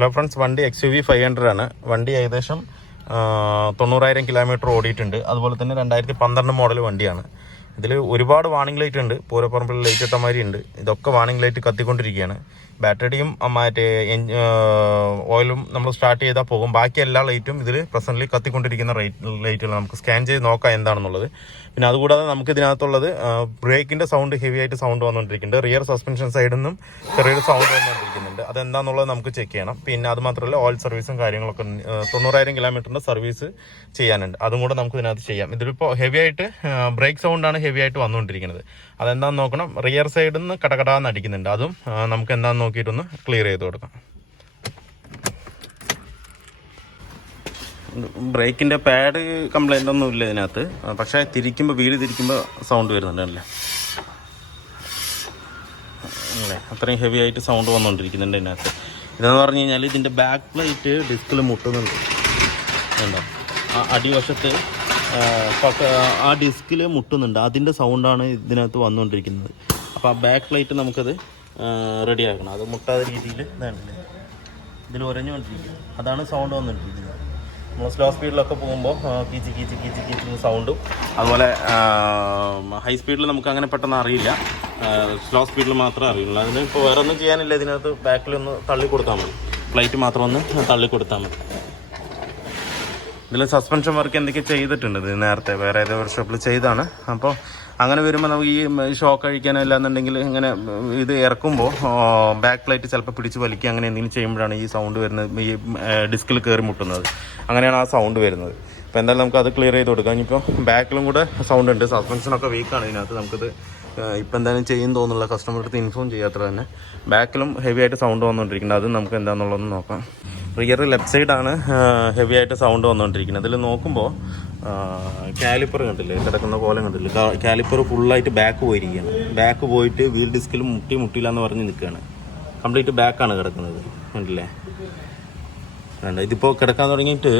Hello friends, വണ്ടി XUV500 ആണ്. വണ്ടി ഏകദേശം 90,000 കിലോമീറ്റർ ഓടിയിട്ടുണ്ട്. അതുപോലെ തന്നെ 2012 മോഡൽ വണ്ടിയാണ്. ഇതിൽ ഒരുപാട് വാണിംഗ് ലൈറ്റ് ഉണ്ട്. പൂരപ്പറമ്പിൽ ലൈറ്റ് ഇട്ട മാതിരി ഉണ്ട്. ഇതൊക്കെ വാണിംഗ് ലൈറ്റ് കത്തിക്കൊണ്ടിരിക്കുകയാണ്. ബാറ്ററിയും മറ്റേ ഓയിലും നമ്മൾ സ്റ്റാർട്ട് ചെയ്താൽ പോകും. ബാക്കി എല്ലാ ലൈറ്റും ഇതിൽ പ്രസന്റ്ലി കത്തിക്കൊണ്ടിരിക്കുന്ന ലൈറ്റുകൾ നമുക്ക് സ്കാൻ ചെയ്ത് നോക്കാം എന്താണെന്നുള്ളത്. പിന്നെ അതുകൂടാതെ നമുക്ക് ഇതിനകത്തുള്ളത് ബ്രേക്കിന്റെ സൗണ്ട്, ഹെവി ആയിട്ട് സൗണ്ട് വന്നുകൊണ്ടിരിക്കുന്നുണ്ട്. റിയർ സസ്പെൻഷൻ സൈഡിൽ നിന്നും ചെറിയൊരു സൗണ്ട് വന്നുകൊണ്ടിരിക്കുന്നുണ്ട്. അതെന്താണെന്നുള്ളത് നമുക്ക് ചെക്ക് ചെയ്യണം. പിന്നെ അത് മാത്രമല്ല, ഓയിൽ സർവീസും കാര്യങ്ങളൊക്കെ 90,000 കിലോമീറ്ററിന്റെ സർവീസ് ചെയ്യാനുണ്ട്. അതും കൂടെ നമുക്ക് ഇതിനകത്ത് ചെയ്യാം. ഇതിലിപ്പോൾ ഹെവി ആയിട്ട് ബ്രേക്ക് സൗണ്ടാണ് ഹെവി ആയിട്ട് വന്നുകൊണ്ടിരിക്കുന്നത്. അതെന്താണെന്ന് നോക്കണം. റിയർ സൈഡിൽ നിന്ന് കടകടാന്ന് അടിക്കുന്നുണ്ട്. അതും നമുക്ക് എന്താണെന്ന് നോക്കിയിട്ടൊന്ന് ക്ലിയർ ചെയ്ത് കൊടുക്കാം. ബ്രേക്കിൻ്റെ പാഡ് കംപ്ലൈൻ്റ് ഒന്നും ഇല്ല ഇതിനകത്ത്. പക്ഷേ തിരിക്കുമ്പോൾ, വീട് തിരിക്കുമ്പോൾ സൗണ്ട് വരുന്നുണ്ട് അല്ലേ. അത്രയും ഹെവി ആയിട്ട് സൗണ്ട് വന്നുകൊണ്ടിരിക്കുന്നുണ്ട് ഇതിനകത്ത്. ഇതെന്ന് പറഞ്ഞു കഴിഞ്ഞാൽ ഇതിൻ്റെ ബാക്ക് പ്ലേറ്റ് ഡിസ്കിൽ മുട്ടുന്നുണ്ട്. ഉണ്ടോ? ആ അടിവശത്ത് ആ ഡിസ്കിൽ മുട്ടുന്നുണ്ട്. അതിൻ്റെ സൗണ്ടാണ് ഇതിനകത്ത് വന്നുകൊണ്ടിരിക്കുന്നത്. അപ്പോൾ ആ ബാക്ക് പ്ലേറ്റ് നമുക്കത് റെഡിയാക്കണം. അത് മുട്ടാത്ത രീതിയിൽ ഇതിൽ ഉരഞ്ഞുകൊണ്ടിരിക്കും. അതാണ് സൗണ്ട് വന്നുകൊണ്ടിരിക്കുന്നത്. നമ്മൾ സ്ലോ സ്പീഡിലൊക്കെ പോകുമ്പോൾ കീച്ച് കീച്ച് കീച്ച് കീച്ച് സൗണ്ടും, അതുപോലെ ഹൈ സ്പീഡിൽ നമുക്ക് അങ്ങനെ പെട്ടെന്ന് അറിയില്ല. സ്ലോ സ്പീഡിൽ മാത്രമേ അറിയുള്ളൂ. അതിന് ഇപ്പോൾ വേറെ ഒന്നും ചെയ്യാനില്ല. ഇതിനകത്ത് ബാക്കിലൊന്ന് തള്ളി കൊടുത്താൽ മതി. പ്ലേറ്റ് മാത്രം ഒന്ന് തള്ളി കൊടുത്താൽ മതി. ഇതിൽ സസ്പെൻഷൻ വർക്ക് എന്തൊക്കെ ചെയ്തിട്ടുണ്ട്. ഇത് നേരത്തെ വേറെ ഏതോ വർക്ക്ഷോപ്പിൽ ചെയ്താണ്. അപ്പോൾ അങ്ങനെ വരുമ്പോൾ നമുക്ക് ഈ ഷോക്ക് അഴിക്കാനോ ഇല്ലാന്നുണ്ടെങ്കിൽ ഇങ്ങനെ ഇത് ഇറക്കുമ്പോൾ ബാക്ക് പ്ലേറ്റ് ചിലപ്പോൾ പിടിച്ച് വലിക്കുക, അങ്ങനെ എന്തെങ്കിലും ചെയ്യുമ്പോഴാണ് ഈ സൗണ്ട് വരുന്നത്. ഈ ഡിസ്കിൽ കയറി മുട്ടുന്നത്. അങ്ങനെയാണ് ആ സൗണ്ട് വരുന്നത്. അപ്പോൾ എന്തായാലും നമുക്ക് അത് ക്ലിയർ ചെയ്ത് കൊടുക്കാം. ഇനിയിപ്പോൾ ബാക്കിലും കൂടെ സൗണ്ട് ഉണ്ട്. സസ്പെൻഷനൊക്കെ വീക്കാണ് ഇതിനകത്ത്. നമുക്കിത് ഇപ്പം എന്തായാലും ചെയ്യും തോന്നുന്നില്ല. കസ്റ്റമർ അടുത്ത് ഇൻഫോം ചെയ്യാത്ര തന്നെ ബാക്കിലും ഹെവി ആയിട്ട് സൗണ്ട് വന്നുകൊണ്ടിരിക്കുന്നത്. അത് നമുക്ക് എന്താണെന്നുള്ളതെന്ന് നോക്കാം. റിയർ ലെഫ്റ്റ് സൈഡാണ് ഹെവി ആയിട്ട് സൗണ്ട് വന്നുകൊണ്ടിരിക്കുന്നത്. അതിൽ നോക്കുമ്പോൾ കാലിപ്പർ കണ്ടില്ലേ, കിടക്കുന്ന പോലെ കണ്ടില്ലേ, കാലിപ്പർ ഫുള്ളായിട്ട് ബാക്ക് പോയിരിക്കുകയാണ്. ബാക്ക് പോയിട്ട് വീൽ ഡിസ്കിൽ മുട്ടിയില്ല എന്ന് പറഞ്ഞ് നിൽക്കുകയാണ്. കംപ്ലീറ്റ് ബാക്കാണ് കിടക്കുന്നത്. കണ്ടില്ലേ, ഇതിപ്പോൾ കിടക്കാൻ തുടങ്ങിയിട്ട്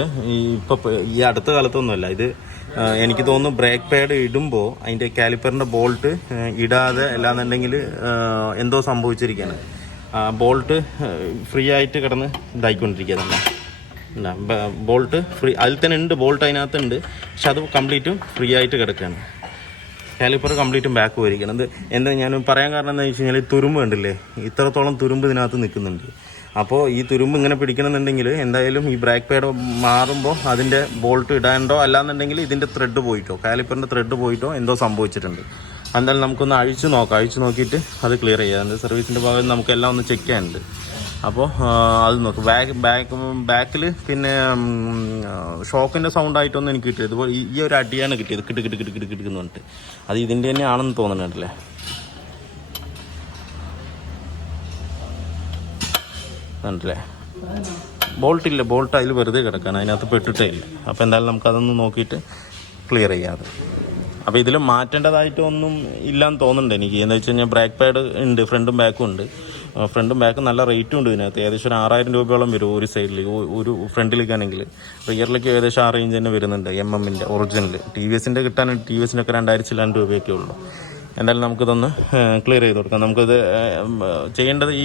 ഈ അടുത്ത കാലത്തൊന്നുമല്ല. ഇത് എനിക്ക് തോന്നുന്നു ബ്രേക്ക് പാഡ് ഇടുമ്പോൾ അതിൻ്റെ കാലിപ്പറിൻ്റെ ബോൾട്ട് ഇടാതെ അല്ലാന്നുണ്ടെങ്കിൽ എന്തോ സംഭവിച്ചിരിക്കുകയാണ്. ബോൾട്ട് ഫ്രീ ആയിട്ട് കിടന്ന് ഇതായിക്കൊണ്ടിരിക്കുകയല്ല. ബോൾട്ട് ഫ്രീ അതിൽ തന്നെ ഉണ്ട്, ബോൾട്ട് അതിനകത്തുണ്ട്. പക്ഷെ അത് കംപ്ലീറ്റും ഫ്രീ ആയിട്ട് കിടക്കുകയാണ്. കാലിപ്പർ കംപ്ലീറ്റും ബാക്ക് പോയിരിക്കണം. എന്താ ഞാൻ പറയാൻ കാരണം എന്താ വെച്ച് കഴിഞ്ഞാൽ, ഈ തുരുമ്പ് കണ്ടില്ലേ, ഇത്രത്തോളം തുരുമ്പ് ഇതിനകത്ത് നിൽക്കുന്നുണ്ട്. അപ്പോൾ ഈ തുരുമ്പ് ഇങ്ങനെ പിടിക്കണമെന്നുണ്ടെങ്കിൽ എന്തായാലും ഈ ബ്രേക്ക് പാഡ് മാറുമ്പോൾ അതിൻ്റെ ബോൾട്ട് ഇടാണ്ടോ അല്ലാന്നുണ്ടെങ്കിൽ ഇതിൻ്റെ ത്രെഡ് പോയിട്ടോ, കാലിപ്പറിൻ്റെ ത്രെഡ് പോയിട്ടോ എന്തോ സംഭവിച്ചിട്ടുണ്ട്. എന്തായാലും നമുക്കൊന്ന് അഴിച്ചു നോക്കാം. അഴിച്ചു നോക്കിയിട്ട് അത് ക്ലിയർ ചെയ്യാം. സർവീസിൻ്റെ ഭാഗത്ത് നമുക്കെല്ലാം ഒന്ന് ചെക്ക് ചെയ്യാനുണ്ട്. അപ്പോൾ അത് നോക്കും. ബാക്കിൽ പിന്നെ ഷോക്കിൻ്റെ സൗണ്ടായിട്ടൊന്നും എനിക്ക് കിട്ടിയത്. ഇതുപോലെ ഈ ഒരു അടിയാണ് കിട്ടിയത്. കിട്ട് കിട്ട് കിട്ട് കിട്ട് കിട്ടുന്നു പറഞ്ഞിട്ട്. അത് ഇതിൻ്റെ തന്നെ ആണെന്ന് തോന്നുന്നുണ്ടല്ലേ. കണ്ടല്ലേ, ബോൾട്ടില്ല, ബോൾട്ട് അതിൽ വെറുതെ കിടക്കാൻ, അതിനകത്ത് പെട്ടിട്ടേ ഇല്ല. അപ്പോൾ എന്തായാലും നമുക്കതൊന്ന് നോക്കിയിട്ട് ക്ലിയർ ചെയ്യാതെ. അപ്പോൾ ഇതിൽ മാറ്റേണ്ടതായിട്ടൊന്നും ഇല്ലയെന്ന് തോന്നുന്നുണ്ട് എനിക്ക്. എന്താ വെച്ച് കഴിഞ്ഞാൽ ബ്രേക്ക് പാഡ് ഉണ്ട്, ഫ്രണ്ടും ബാക്കും ഉണ്ട്. ഫ്രണ്ടും ബാക്കും നല്ല റേറ്റും ഉണ്ട് ഇതിനകത്ത്. ഏകദേശം ഒരു 6,000 രൂപയോളം വരും ഒരു സൈഡിൽ. ഒരു ഫ്രണ്ടിലേക്കാണെങ്കിൽ. റിയറിലേക്ക് ഏകദേശം 6 റേഞ്ച് തന്നെ വരുന്നുണ്ട്. MM-ൻ്റെ ഒറിജിനൽ. TVS-ൻ്റെ കിട്ടാനുണ്ട്. TVS-നൊക്കെ 2,000 രൂപയൊക്കെ ഉള്ളൂ. എന്തായാലും നമുക്കിതൊന്ന് ക്ലിയർ ചെയ്ത് കൊടുക്കാം. നമുക്കിത് ചെയ്യേണ്ടത്, ഈ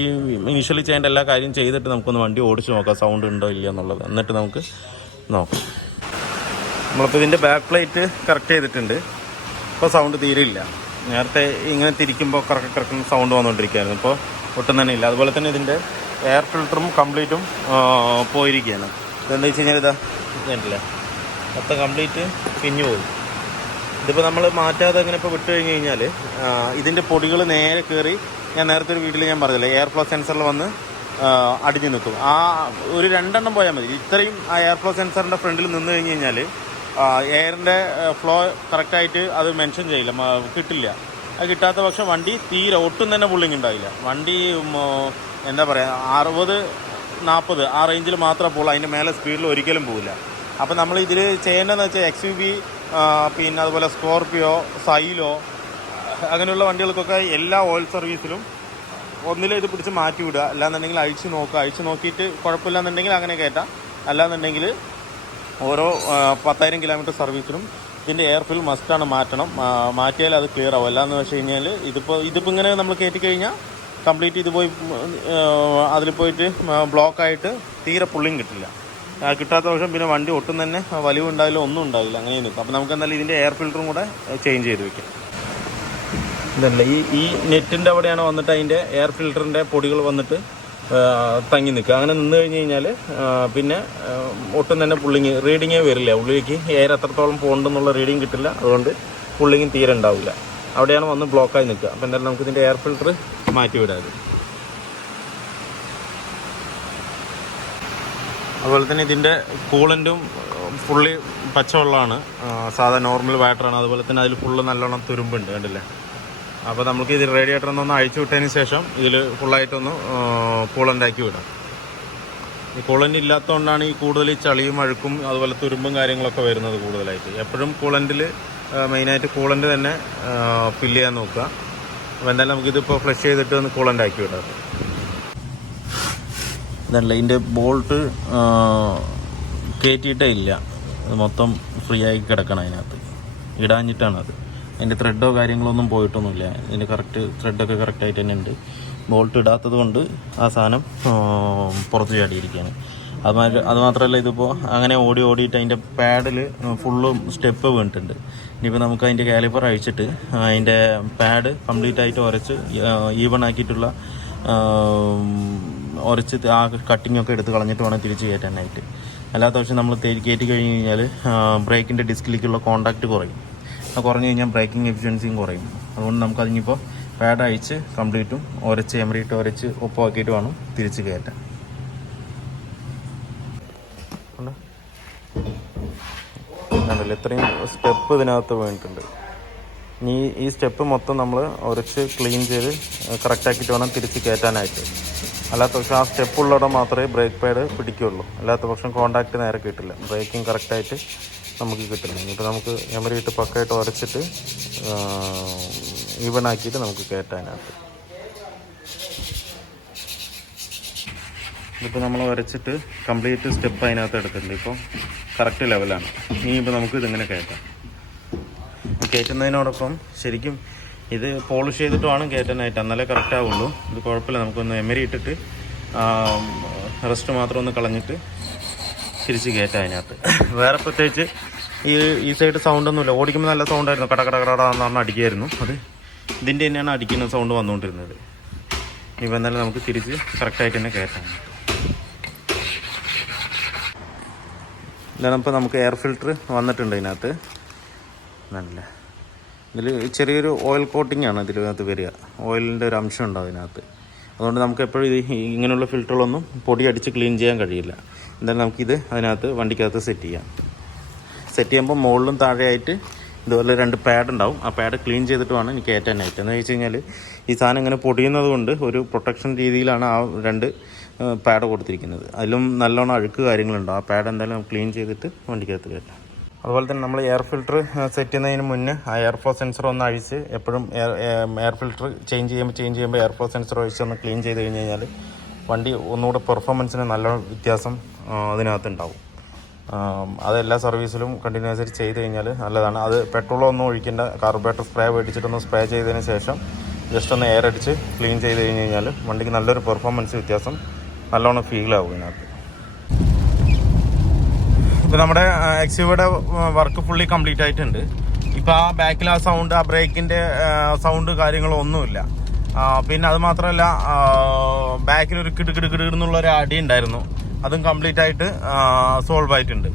ഇനിഷ്യലി ചെയ്യേണ്ട എല്ലാ കാര്യം ചെയ്തിട്ട് നമുക്കൊന്ന് വണ്ടി ഓടിച്ച് നോക്കാം സൗണ്ട് ഉണ്ടോ ഇല്ല എന്നുള്ളത്. എന്നിട്ട് നമുക്ക് നോക്കാം. നമ്മളിപ്പോൾ ഇതിൻ്റെ ബാക്ക് പ്ലേറ്റ് കറക്റ്റ് ചെയ്തിട്ടുണ്ട്. ഇപ്പോൾ സൗണ്ട് തീരെ ഇല്ല. നേരത്തെ ഇങ്ങനെ തിരിക്കുമ്പോൾ കറക്റ്റ് സൗണ്ട് വന്നുകൊണ്ടിരിക്കുകയായിരുന്നു. ഇപ്പോൾ ഒട്ടും തന്നെ ഇല്ല. അതുപോലെ തന്നെ ഇതിൻ്റെ എയർ ഫിൽറ്ററും കംപ്ലീറ്റും പോയിരിക്കുകയാണ്. ഇതെന്താ വെച്ച് കഴിഞ്ഞാൽ ഇതല്ലേ, മൊത്തം കംപ്ലീറ്റ് പിഞ്ഞു പോയി. ഇതിപ്പോൾ നമ്മൾ മാറ്റാതെ അങ്ങനെ ഇപ്പോൾ വിട്ട് കഴിഞ്ഞ് കഴിഞ്ഞാൽ ഇതിൻ്റെ പൊടികൾ നേരെ കയറി, ഞാൻ നേരത്തെ ഒരു വീട്ടിൽ ഞാൻ പറഞ്ഞില്ലേ, എയർ ഫ്ലോ സെൻസറിൽ വന്ന് അടിഞ്ഞു നിൽക്കും. ആ ഒരു 2 എണ്ണം പോയാൽ മതി. ഇത്രയും ആ എയർ ഫ്ലോ സെൻസറിൻ്റെ ഫ്രണ്ടിൽ നിന്ന് കഴിഞ്ഞ് കഴിഞ്ഞാൽ എയറിൻ്റെ ഫ്ലോ കറക്റ്റായിട്ട് അത് മെൻഷൻ ചെയ്യില്ല, കിട്ടില്ല. അത് കിട്ടാത്ത പക്ഷം വണ്ടി തീരെ ഒട്ടും തന്നെ പുള്ളിങ് ഉണ്ടാവില്ല. വണ്ടി എന്താ പറയുക, 60-40 ആ റേഞ്ചിൽ മാത്രമേ പോകുള്ളൂ. അതിൻ്റെ മേലെ സ്പീഡിൽ ഒരിക്കലും പോകില്ല. അപ്പോൾ നമ്മൾ ഇതിൽ ചെയ്യേണ്ടതെന്ന് വെച്ചാൽ XUV, പിന്നെ അതുപോലെ സ്കോർപിയോ, സൈലോ, അങ്ങനെയുള്ള വണ്ടികൾക്കൊക്കെ എല്ലാ ഓയിൽ സർവീസിലും ഒന്നിലും ഇത് പിടിച്ച് മാറ്റി വിടുക. അല്ലാന്നുണ്ടെങ്കിൽ അഴിച്ച് നോക്കുക. അഴിച്ച് നോക്കിയിട്ട് കുഴപ്പമില്ലാന്നുണ്ടെങ്കിൽ അങ്ങനെ കയറ്റാം. അല്ലാന്നുണ്ടെങ്കിൽ ഓരോ 10,000 കിലോമീറ്റർ സർവീസിനും ഇതിൻ്റെ എയർ ഫിൽ മസ്റ്റാണ് മാറ്റണം. മാറ്റിയാൽ അത് ക്ലിയർ ആവും. അല്ലാന്ന് വെച്ച് കഴിഞ്ഞാൽ ഇതിപ്പോൾ ഇങ്ങനെ നമ്മൾ കയറ്റി കഴിഞ്ഞാൽ കംപ്ലീറ്റ് ഇത് പോയി അതിൽ പോയിട്ട് ബ്ലോക്കായിട്ട് തീരെ പുള്ളിയും കിട്ടില്ല. കിട്ടാത്ത പക്ഷം പിന്നെ വണ്ടി ഒട്ടും തന്നെ വലിവ് ഉണ്ടാവില്ല, ഒന്നും ഉണ്ടാവില്ല, അങ്ങനെ നിൽക്കും. അപ്പോൾ നമുക്ക് എന്തായാലും ഇതിൻ്റെ എയർ ഫിൽറ്ററും കൂടെ ചേഞ്ച് ചെയ്ത് വെക്കാം. ഇതല്ല ഈ നെറ്റിൻ്റെ അവിടെയാണ് വന്നിട്ട് അതിൻ്റെ എയർ ഫിൽറ്ററിൻ്റെ പൊടികൾ വന്നിട്ട് തങ്ങി നിൽക്കുക. അങ്ങനെ നിന്ന് കഴിഞ്ഞ് കഴിഞ്ഞാൽ പിന്നെ ഒട്ടും തന്നെ പുള്ളിങ് റീഡിങ്ങേ വരില്ല. ഉള്ളിലേക്ക് എയർ എത്രത്തോളം പോകണ്ടെന്നുള്ള റീഡിങ് കിട്ടില്ല. അതുകൊണ്ട് പുള്ളിങ് തീരെ ഉണ്ടാവില്ല. അവിടെയാണ് വന്ന് ബ്ലോക്കായി നിൽക്കുക. അപ്പോൾ എന്തായാലും നമുക്ക് ഇതിൻ്റെ എയർ ഫിൽറ്റർ മാറ്റി വിടാതെ. അതുപോലെ തന്നെ ഇതിൻ്റെ കൂളൻറ്റും ഫുള്ളി പച്ചവെള്ളമാണ്, സാധാ നോർമൽ വാട്ടറാണ്. അതുപോലെ തന്നെ അതിൽ ഫുള്ള് നല്ലോണം തുരുമ്പുണ്ട്, കണ്ടില്ലേ. അപ്പോൾ നമുക്ക് ഇത് റേഡിയേറ്റർ ഒന്നൊന്ന് അഴിച്ചു വിട്ടതിന് ശേഷം ഇതിൽ ഫുള്ളായിട്ടൊന്ന് കൂളൻ്റാക്കി വിടാം. ഈ കൂളൻ്റ് ഇല്ലാത്തതുകൊണ്ടാണ് ഈ കൂടുതൽ ഈ ചളിയും അഴുക്കും അതുപോലെ തുരുമ്പും കാര്യങ്ങളൊക്കെ വരുന്നത് കൂടുതലായിട്ട്. എപ്പോഴും കൂളൻ്റിൽ മെയിനായിട്ട് കൂളൻ്റ് തന്നെ ഫില്ല് ചെയ്യാൻ നോക്കുക. അപ്പോൾ എന്തായാലും നമുക്കിതിപ്പോൾ ഫ്ലഷ് ചെയ്തിട്ട് ഒന്ന് കൂളൻ്റാക്കി വിടാം. ഇതല്ല, ഇതിൻ്റെ ബോൾട്ട് കയറ്റിയിട്ടേ ഇല്ല, അത് മൊത്തം ഫ്രീ ആയി കിടക്കണം. അതിനകത്ത് ഇടാഞ്ഞിട്ടാണ് അത്. അതിൻ്റെ ത്രെഡോ കാര്യങ്ങളൊന്നും പോയിട്ടൊന്നുമില്ല. ഇതിൻ്റെ കറക്റ്റ് ത്രെഡൊക്കെ കറക്റ്റായിട്ട് തന്നെ ഉണ്ട്. ബോൾട്ട് ഇടാത്തത് കൊണ്ട് ആ സാധനം പുറത്ത് ചാടിയിരിക്കുകയാണ്. അത് മാത്രമല്ല, ഇതിപ്പോൾ അങ്ങനെ ഓടിയിട്ട് അതിൻ്റെ പാഡിൽ ഫുള്ളും സ്റ്റെപ്പ് വീണിട്ടുണ്ട്. ഇനിയിപ്പോൾ നമുക്ക് അതിൻ്റെ കാലിപ്പർ അഴിച്ചിട്ട് അതിൻ്റെ പാഡ് കംപ്ലീറ്റ് ആയിട്ട് ഉരച്ച് ഈവൺ ആക്കിയിട്ടുള്ള ഉരച്ച് ആ കട്ടിങ്ങൊക്കെ എടുത്ത് കളഞ്ഞിട്ട് വേണം തിരിച്ച് കയറ്റാനായിട്ട്. അല്ലാത്ത പക്ഷം നമ്മൾ കയറ്റി കഴിഞ്ഞ് കഴിഞ്ഞാൽ ബ്രേക്കിൻ്റെ ഡിസ്കിലേക്കുള്ള കോണ്ടാക്റ്റ് കുറയും. കുറഞ്ഞു കഴിഞ്ഞാൽ ബ്രേക്കിംഗ് എഫിഷ്യൻസിയും കുറയും. അതുകൊണ്ട് നമുക്കതിനിപ്പോൾ പാഡ് അഴിച്ച് കംപ്ലീറ്റും ഉരച്ച് എമറിയിട്ട് ഉരച്ച് ഒപ്പമാക്കിയിട്ട് വേണം തിരിച്ച് കയറ്റാൻ. കണ്ടല്ലോ, ഇത്രയും സ്റ്റെപ്പ് ഇതിനകത്ത് വീണിട്ടുണ്ട്. ഇനി ഈ സ്റ്റെപ്പ് മൊത്തം നമ്മൾ ഉരച്ച് ക്ലീൻ ചെയ്ത് കറക്റ്റാക്കിയിട്ട് വേണം തിരിച്ച് കയറ്റാനായിട്ട്. അല്ലാത്ത പക്ഷം ആ സ്റ്റെപ്പ് ഉള്ളവിടെ മാത്രമേ ബ്രേക്ക് പാഡ് പിടിക്കുകയുള്ളൂ. അല്ലാത്ത പക്ഷം കോണ്ടാക്റ്റ് നേരെ കിട്ടില്ല, ബ്രേക്കിംഗ് കറക്റ്റായിട്ട് നമുക്ക് കിട്ടില്ല. ഇനിയിപ്പോൾ നമുക്ക് എമറിയിട്ട് പക്കയായിട്ട് ഉരച്ചിട്ട് ഈവൺ ആക്കിയിട്ട് നമുക്ക് കയറ്റാനകത്ത്. ഇതിപ്പോൾ നമ്മൾ ഉരച്ചിട്ട് കംപ്ലീറ്റ് സ്റ്റെപ്പ് അതിനകത്ത് എടുത്തിട്ടുണ്ട്. ഇപ്പോൾ കറക്റ്റ് ലെവലാണ്. ഇനിയിപ്പോൾ നമുക്ക് ഇതിങ്ങനെ കയറ്റാം. കയറ്റുന്നതിനോടൊപ്പം ശരിക്കും ഇത് പോളിഷ് ചെയ്തിട്ട് വേണം കയറ്റാനായിട്ട്, എന്നാലേ കറക്റ്റ് ആവുള്ളൂ. ഇത് കുഴപ്പമില്ല, നമുക്കൊന്ന് എമരി ഇട്ടിട്ട് റെസ്റ്റ് മാത്രം ഒന്ന് കളഞ്ഞിട്ട് തിരിച്ച് കയറ്റാം അതിനകത്ത്. വേറെ പ്രത്യേകിച്ച് ഈ സൈഡ് സൗണ്ടൊന്നുമില്ല. ഓടിക്കുമ്പോൾ നല്ല സൗണ്ടായിരുന്നു, കടകടകടാന്ന് പറഞ്ഞാൽ അടിക്കുമായിരുന്നു. അത് ഇതിൻ്റെ തന്നെയാണ് അടിക്കുന്ന സൗണ്ട് വന്നുകൊണ്ടിരുന്നത്. ഇപ്പോൾ എന്തായാലും നമുക്ക് തിരിച്ച് കറക്റ്റായിട്ട് തന്നെ കയറ്റാം. ഇതാണ് ഇപ്പോൾ നമുക്ക് എയർ ഫിൽറ്റർ വന്നിട്ടുണ്ട് ഇതിനകത്ത്. നല്ല ഇതിൽ ചെറിയൊരു ഓയിൽ കോട്ടിംഗ് ആണ് ഇതിനകത്ത് വരിക. ഓയിലിൻ്റെ ഒരു അംശം ഉണ്ട് അതിനകത്ത്. അതുകൊണ്ട് നമുക്ക് എപ്പോഴും ഇത് ഇങ്ങനെയുള്ള ഫിൽറ്ററുകളൊന്നും പൊടി അടിച്ച് ക്ലീൻ ചെയ്യാൻ കഴിയില്ല. എന്തായാലും നമുക്കിത് അതിനകത്ത് വണ്ടിക്കകത്ത് സെറ്റ് ചെയ്യാം. സെറ്റ് ചെയ്യുമ്പോൾ മുകളിലും താഴെയായിട്ട് ഇതുപോലെ 2 പാഡ് ഉണ്ടാവും. ആ പാഡ് ക്ലീൻ ചെയ്തിട്ട് വേണം എനിക്ക് കയറ്റാനായിട്ട്. എന്ന് വെച്ച് കഴിഞ്ഞാൽ ഈ സാധനം ഇങ്ങനെ പൊടിയുന്നത് കൊണ്ട് ഒരു പ്രൊട്ടക്ഷൻ രീതിയിലാണ് ആ 2 പാഡ് കൊടുത്തിരിക്കുന്നത്. അതിലും നല്ലോണം അഴുക്ക് കാര്യങ്ങളുണ്ടാവും. ആ പാഡ് എന്തായാലും ക്ലീൻ ചെയ്തിട്ട് വണ്ടിക്കകത്ത് കയറ്റാം. അതുപോലെ തന്നെ നമ്മൾ എയർ ഫിൽറ്റർ സെറ്റ് ചെയ്യുന്നതിന് മുന്നേ ആ എയർ ഫ്ലോ സെൻസർ ഒന്ന് അഴിച്ച് എപ്പോഴും എയർ ഫിൽറ്റർ ചേഞ്ച് ചെയ്യുമ്പോൾ എയർ ഫ്ലോ സെൻസർ അഴിച്ച് ഒന്ന് ക്ലീൻ ചെയ്ത് കഴിഞ്ഞ് കഴിഞ്ഞാൽ വണ്ടി ഒന്നുകൂടെ പെർഫോമൻസിന് നല്ല വ്യത്യാസം അതിനകത്തുണ്ടാവും. അതെല്ലാ സർവീസിലും കണ്ടിന്യൂസ് ആയിട്ട് ചെയ്ത് കഴിഞ്ഞാൽ നല്ലതാണ്. അത് പെട്രോളൊന്നും ഒഴിക്കേണ്ട, കാർബറേറ്റർ സ്പ്രേ മേടിച്ചിട്ടൊന്ന് സ്പ്രേ ചെയ്തതിന് ശേഷം ജസ്റ്റ് ഒന്ന് എയർ അടിച്ച് ക്ലീൻ ചെയ്ത് കഴിഞ്ഞ് കഴിഞ്ഞാൽ വണ്ടിക്ക് നല്ലൊരു പെർഫോമൻസ് വ്യത്യാസം നല്ലോണം ഫീലാവും ഇതിനകത്ത്. ഇപ്പോൾ നമ്മുടെ XUVയുടെ വർക്ക് ഫുള്ളി കംപ്ലീറ്റ് ആയിട്ടുണ്ട്. ഇപ്പോൾ ആ ബാക്കിൽ ആ സൗണ്ട്, ആ ബ്രേക്കിൻ്റെ സൗണ്ട് കാര്യങ്ങളോ ഒന്നുമില്ല. പിന്നെ അത് മാത്രമല്ല, ബാക്കിലൊരു കിടുകിടുകിടുന്നുള്ള അടി ഉണ്ടായിരുന്നു. അതും കംപ്ലീറ്റ് ആയിട്ട് സോൾവ് ആയിട്ടുണ്ട്.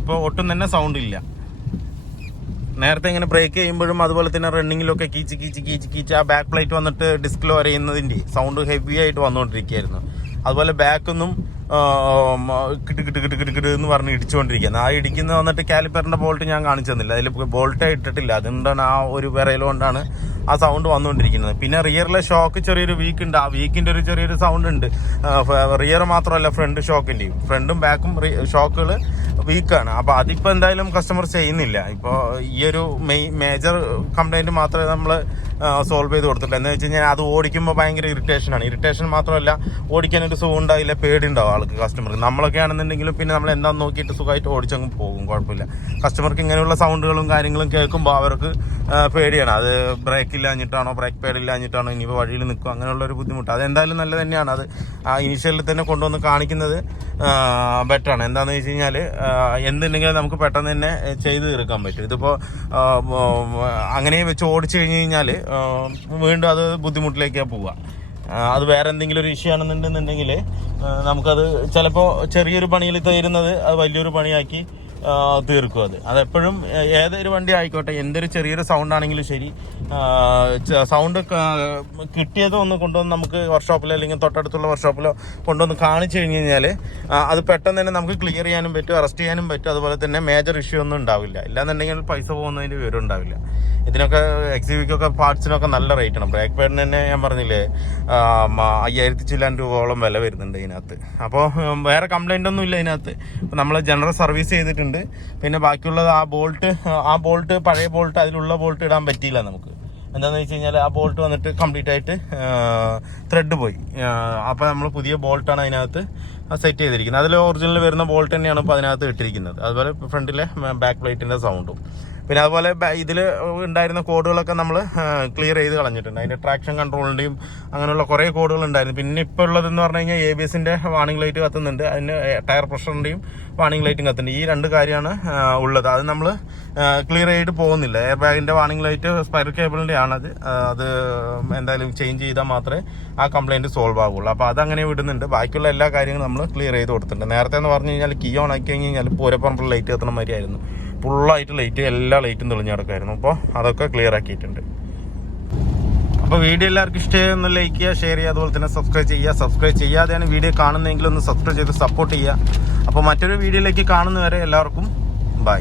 ഇപ്പോൾ ഒട്ടും തന്നെ സൗണ്ട് ഇല്ല. നേരത്തെ ഇങ്ങനെ ബ്രേക്ക് ചെയ്യുമ്പോഴും അതുപോലെ തന്നെ റണ്ണിങ്ങിലൊക്കെ കീച്ച് ആ ബാക്ക് പ്ലേറ്റ് വന്നിട്ട് ഡിസ്കിൽ വരയുന്നതിൻ്റെ സൗണ്ട് ഹെവി ആയിട്ട് വന്നുകൊണ്ടിരിക്കുകയായിരുന്നു. അതുപോലെ ബാക്കൊന്നും കിട്ട് എന്ന് പറഞ്ഞ് ഇടിച്ചുകൊണ്ടിരിക്കുന്നത്. ആ ഇടിക്കുന്നത് വന്നിട്ട് കാലിപ്പറിൻ്റെ ബോൾട്ട് ഞാൻ കാണിച്ചു തന്നില്ല, അതിൽ ബോൾട്ടേ ഇട്ടിട്ടില്ല. അതുകൊണ്ടാണ് ആ ഒരു വിറയൽ കൊണ്ടാണ് ആ സൗണ്ട് വന്നുകൊണ്ടിരിക്കുന്നത്. പിന്നെ റിയറിലെ ഷോക്ക് ചെറിയൊരു വീക്ക് ഉണ്ട്. ആ വീക്കിൻ്റെ ഒരു ചെറിയൊരു സൗണ്ട് ഉണ്ട്. റിയർ മാത്രമല്ല, ഫ്രണ്ട് ഷോക്കിൻ്റെയും ഫ്രണ്ടും ബാക്കും ഷോക്കുകൾ വീക്കാണ്. അപ്പോൾ അതിപ്പോൾ എന്തായാലും കസ്റ്റമർ ചെയ്യുന്നില്ല. ഇപ്പോൾ ഈ ഒരു മേജർ കംപ്ലൈൻറ്റ് മാത്രമേ നമ്മൾ സോൾവ് ചെയ്ത് കൊടുത്തിട്ടുണ്ട്. എന്ന് വെച്ച് കഴിഞ്ഞാൽ അത് ഓടിക്കുമ്പോൾ ഭയങ്കര ഇറിറ്റേഷനാണ്. ഇറിറ്റേഷൻ മാത്രമല്ല, ഓടിക്കാനൊരു സുഖം ഉണ്ടാവില്ല, പേടിയുണ്ടാവും ആൾക്ക്, കസ്റ്റമർക്ക്. നമ്മളൊക്കെ ആണെന്നുണ്ടെങ്കിലും പിന്നെ നമ്മൾ എന്താണെന്ന് നോക്കിയിട്ട് സുഖമായിട്ട് ഓടിച്ചങ്ങ് പോകും, കുഴപ്പമില്ല. കസ്റ്റമർക്ക് ഇങ്ങനെയുള്ള സൗണ്ടുകളും കാര്യങ്ങളും കേൾക്കുമ്പോൾ അവർക്ക് പേടിയാണ്. അത് ബ്രേക്ക് ഇല്ലാഞ്ഞിട്ടാണോ, ബ്രേക്ക് പേഡ് ഇല്ലാഞ്ഞിട്ടാണോ, ഇനിയിപ്പോൾ വഴിയിൽ നിൽക്കും, അങ്ങനെയുള്ളൊരു ബുദ്ധിമുട്ട്. അതെന്തായാലും നല്ല തന്നെയാണ്. അത് ആ ഇനീഷ്യലിൽ തന്നെ കൊണ്ടുവന്ന് കാണിക്കുന്നത് ബെറ്ററാണ്. എന്താണെന്ന് വെച്ച് കഴിഞ്ഞാൽ എന്തുണ്ടെങ്കിലും നമുക്ക് പെട്ടെന്ന് തന്നെ ചെയ്ത് തീർക്കാൻ പറ്റും. ഇതിപ്പോൾ അങ്ങനെ വെച്ച് ഓടിച്ചു കഴിഞ്ഞ് കഴിഞ്ഞാൽ വീണ്ടും അത് ബുദ്ധിമുട്ടിലേക്കാണ് പോവുക. അത് വേറെ എന്തെങ്കിലും ഒരു ഇഷ്യൂ ആണെന്നുണ്ടെന്നുണ്ടെങ്കിൽ നമുക്കത് ചിലപ്പോൾ ചെറിയൊരു പണിയിൽ തീരുന്നത് അത് വലിയൊരു പണിയാക്കി തീർക്കും. അതെപ്പോഴും ഏതൊരു വണ്ടി ആയിക്കോട്ടെ, എന്തൊരു ചെറിയൊരു സൗണ്ട് ആണെങ്കിലും ശരി, സൗണ്ട് കിട്ടിയത് ഒന്ന് കൊണ്ടുവന്ന് നമുക്ക് വർക്ക്ഷോപ്പിലോ അല്ലെങ്കിൽ തൊട്ടടുത്തുള്ള വർക്ക്ഷോപ്പിലോ കൊണ്ടുവന്ന് കാണിച്ചു കഴിഞ്ഞ് കഴിഞ്ഞാൽ അത് പെട്ടെന്ന് തന്നെ നമുക്ക് ക്ലിയർ ചെയ്യാനും പറ്റും, അറസ്റ്റ് ചെയ്യാനും പറ്റും. അതുപോലെ തന്നെ മേജർ ഇഷ്യൂ ഒന്നും ഉണ്ടാവില്ല. ഇല്ലാന്നുണ്ടെങ്കിൽ പൈസ പോകുന്നതിന് വിവരം ഉണ്ടാവില്ല. ഇതിനൊക്കെ XUV-ക്കൊക്കെ പാർട്സിനൊക്കെ നല്ല റേറ്റാണ്. ബ്രേക്ക് പാഡിന് തന്നെ ഞാൻ പറഞ്ഞില്ലേ 5000 ചില്ലാൻ രൂപയോളം വില വരുന്നുണ്ട് ഇതിനകത്ത്. അപ്പോൾ വേറെ കംപ്ലൈൻ്റ് ഒന്നും ഇല്ല ഇതിനകത്ത്. ഇപ്പോൾ നമ്മൾ ജനറൽ സർവീസ് ചെയ്തിട്ടുണ്ട്. പിന്നെ ബാക്കിയുള്ളത് ആ ബോൾട്ട് പഴയ ബോൾട്ട്, അതിലുള്ള ബോൾട്ട് ഇടാൻ പറ്റിയില്ല നമുക്ക്. എന്താണെന്ന് വെച്ച് കഴിഞ്ഞാൽ ആ ബോൾട്ട് വന്നിട്ട് കംപ്ലീറ്റ് ആയിട്ട് ത്രെഡ് പോയി. അപ്പോൾ നമ്മൾ പുതിയ ബോൾട്ടാണ് അതിനകത്ത് സെറ്റ് ചെയ്തിരിക്കുന്നത്. അതിൽ ഒറിജിനൽ വരുന്ന ബോൾട്ട് തന്നെയാണ് ഇപ്പോൾ അതിനകത്ത് ഇട്ടിരിക്കുന്നത്. അതുപോലെ ഫ്രണ്ടിലെ ബാക്ക് പ്ലേറ്റിൻ്റെ സൗണ്ടും. പിന്നെ അതുപോലെ ഇതിൽ ഉണ്ടായിരുന്ന കോഡുകളൊക്കെ നമ്മൾ ക്ലിയർ ചെയ്ത് കളഞ്ഞിട്ടുണ്ട്. അതിൻ്റെ ട്രാക്ഷൻ കൺട്രോളിൻ്റെയും അങ്ങനെയുള്ള കുറേ കോഡുകൾ ഉണ്ടായിരുന്നു. പിന്നെ ഇപ്പോൾ ഉള്ളതെന്ന് പറഞ്ഞു കഴിഞ്ഞാൽ ABS-ൻ്റെ വാണിംഗ് ലൈറ്റ് കത്തുന്നുണ്ട്, അതിന് ടയർ പ്രഷറിൻ്റെയും വാണിംഗ് ലൈറ്റും കത്തുന്നുണ്ട്. ഈ 2 കാര്യമാണ് ഉള്ളത്. അത് നമ്മൾ ക്ലിയർ ചെയ്തിട്ട് പോകുന്നില്ല. എയർ ബാഗിൻ്റെ വാണിംഗ് ലൈറ്റ് സ്പൈറൽ കേബിളിൻ്റെ ആണത്. അത് എന്തായാലും ചേഞ്ച് ചെയ്താൽ മാത്രമേ ആ കംപ്ലയിൻറ്റ് സോൾവ് ആവുള്ളൂ. അപ്പോൾ അതങ്ങനെ വിടുന്നുണ്ട്. ബാക്കിയുള്ള എല്ലാ കാര്യങ്ങളും നമ്മൾ ക്ലിയർ ചെയ്ത് കൊടുത്തിട്ടുണ്ട്. നേരത്തെ എന്ന് പറഞ്ഞു കഴിഞ്ഞാൽ കീ ഓൺ ആക്കി കഴിഞ്ഞ് കഴിഞ്ഞാൽ പൂരപ്പറമ്പിൽ ലൈറ്റ് കത്തണ മാതിരിയായിരുന്നു. ഫുള്ളായിട്ട് ലൈറ്റ്, എല്ലാ ലൈറ്റും തെളിഞ്ഞ് കിടക്കായിരുന്നു. അപ്പോൾ അതൊക്കെ ക്ലിയർ ആക്കിയിട്ടുണ്ട്. അപ്പോൾ വീഡിയോ എല്ലാവർക്കും ഇഷ്ടമായി ഒന്ന് ലൈക്ക് ചെയ്യുക, ഷെയർ ചെയ്യുക, അതുപോലെ തന്നെ സബ്സ്ക്രൈബ് ചെയ്യാതെയാണ് വീഡിയോ കാണുന്നതെങ്കിൽ ഒന്ന് സബ്സ്ക്രൈബ് ചെയ്ത് സപ്പോർട്ട് ചെയ്യുക. അപ്പോൾ മറ്റൊരു വീഡിയോയിലേക്ക് കാണുന്നവരെ എല്ലാവർക്കും ബൈ.